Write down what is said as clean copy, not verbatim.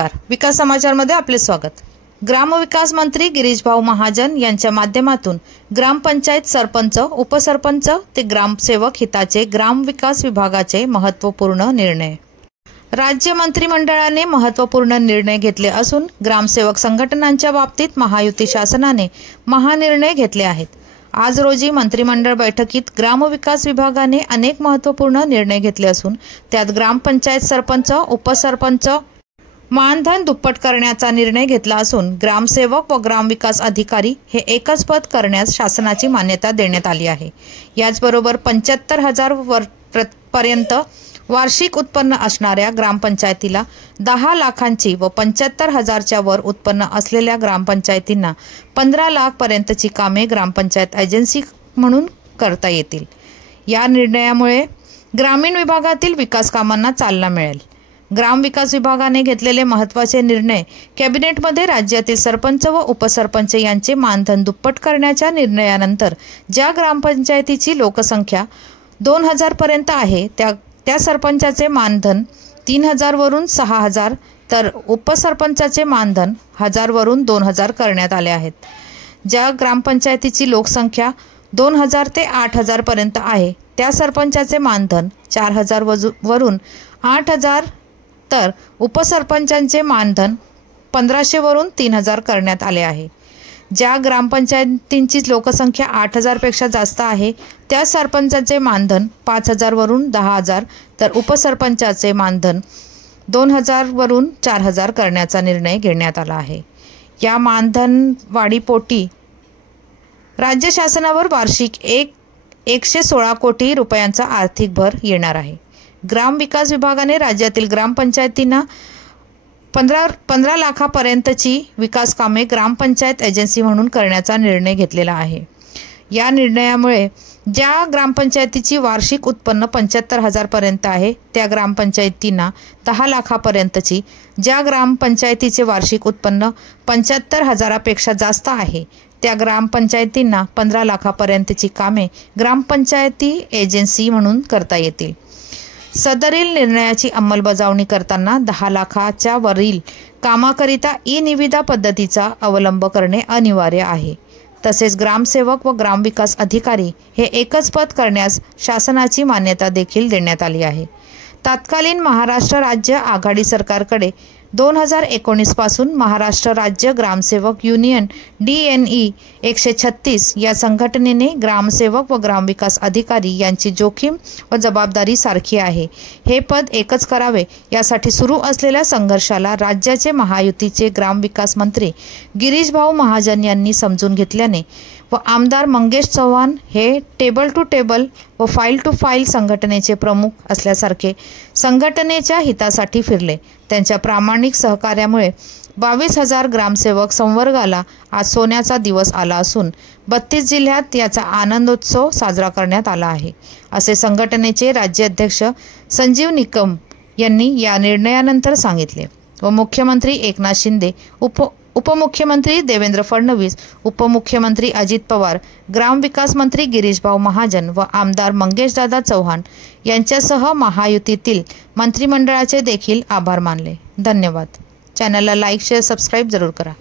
नमस्कार, विकास समाचारमध्ये आपले स्वागत। ग्रामविकास मंत्री गिरीश भाऊ महाजन यांच्या माध्यमातून ग्रामपंचायत सरपंच, उपसरपंच ते ग्रामसेवक हिताचे ग्रामविकास विभागाचे महत्त्वपूर्ण निर्णय। राज्य मंत्रिमंडळाने महत्त्वपूर्ण निर्णय घेतले असून ग्रामसेवक संघटनांच्या बाबतीत महायुती शासनाने महानिर्णय घेतले आहेत। आज रोजी मंत्रिमंडळ बैठकीत ग्रामविकास विभागाने अनेक महत्त्वपूर्ण निर्णय घेतले असून त्यात ग्रामपंचायत सरपंच, उपसरपंच मानधन दुप्पट करण्याचा निर्णय घेतला असून ग्रामसेवक व ग्रामविकास अधिकारी हे एकच पद करण्यास शासनाची मान्यता देण्यात आली आहे। याचबरोबर 75,000 पर्यंत वार्षिक उत्पन्न असणाऱ्या ग्रामपंचायतीला 10 लाखांची व 75,000च्या वर उत्पन्न असलेल्या ग्रामपंचायतींना 15 लाख पर्यंतची कामे ग्रामपंचायत एजन्सी म्हणून करता येतील। या निर्णयामुळे ग्रामीण विभागातील विकास कामांना चालना मिळेल। ग्रामविकास विभागाने घेतलेले महत्त्वाचे निर्णय कॅबिनेटमध्ये राज्यातील सरपंच व उपसरपंच यांचे मानधन दुप्पट करण्याच्या निर्णयानंतर ज्या ग्रामपंचायतीची लोकसंख्या 2000 पर्यंत आहे त्या सरपंचाचे मानधन 3000 वरून 6000 तर उपसरपंचाचे मानधन 1000 वरून 2000 करण्यात आले आहेत। ज्या ग्रामपंचायतीची लोकसंख्या 2000 ते 8000 पर्यंत आहे त्या सरपंचाचे मानधन 4000 वरून 8000 तर उपसरपंचांचे मानधन 1500 वरून 3000 करण्यात आले आहे। ज्या ग्रामपंचायतींची लोकसंख्या 8000 पेक्षा जास्त आहे त्या सरपंचाचे मानधन 5000 वरून 10000 तर उपसरपंचाचे मानधन 2000 वरून 4000 करण्याचा निर्णय घेण्यात आला आहे। या मानधन वाढीपोटी राज्य शासनावर वार्षिक 116 कोटी रुपयांचा आर्थिक भर येणार आहे। ग्रामविकास विभागाने राज्यातील ग्रामपंचायतींना 15 लाखापर्यंतची विकास कामे ग्रामपंचायत एजन्सी म्हणून करण्याचा निर्णय घेतलेला आहे। या निर्णयामुळे ज्या ग्रामपंचायतीची वार्षिक उत्पन्न 75,000 पर्यंत आहे त्या ग्रामपंचायतींना 10 लाखापर्यंतची, ज्या ग्रामपंचायतीचे वार्षिक उत्पन्न 75,000 पेक्षा जास्त आहे त्या ग्रामपंचायतींना 15 लाखापर्यंतची कामे ग्रामपंचायती एजन्सी म्हणून करता येतील। सदरील निर्णयाची अंमलबजावणी करताना 10 लाखाच्या वरील कामाकरिता ई-निविदा पद्धतीचा अवलंब करणे अनिवार्य आहे। तसेच ग्रामसेवक व ग्रामविकास अधिकारी हे एकच पद करण्यास शासनाची मान्यता देखील देण्यात आली आहे। तत्कालीन महाराष्ट्र राज्य आघाडी सरकारकडे 2019 पासून महाराष्ट्र राज्य ग्रामसेवक युनियन DNE 136 या संघटनेने ग्रामसेवक व ग्रामविकास अधिकारी यांची जोखीम व जबाबदारी सारखी आहे। हे पद एकच करावे यासाठी सुरू असलेल्या संघर्षाला राज्याचे महायुतीचे ग्रामविकास मंत्री गिरीश भाऊ महाजन यांनी समजून घेतल्याने व आमदार मंगेश चव्हाण हे टेबल टू टेबल व फाईल टू फाईल संघटनेचे प्रमुख असल्यासारखे संघटनेच्या हितासाठी फिरले। त्यांच्या प्रामाणिक सहकार्यामुळे 22,000 ग्रामसेवक संवर्गाला आज सोन्याचा दिवस आला असून 32 जिल्ह्यात याचा आनंदोत्सव साजरा करण्यात आला आहे, असे संघटनेचे राज्याध्यक्ष संजीव निकम यांनी या निर्णयानंतर सांगितले। व मुख्यमंत्री एकनाथ शिंदे, उपमुख्यमंत्री देवेंद्र फडणवीस, उपमुख्यमंत्री अजित पवार, ग्रामविकास मंत्री गिरीश भाऊ महाजन व आमदार मंगेशदादा चव्हाण यांच्यासह महायुतीतील मंत्रिमंडळाचे देखील आभार मानले। धन्यवाद। चॅनलला लाईक, शेअर, सबस्क्राईब जरूर करा।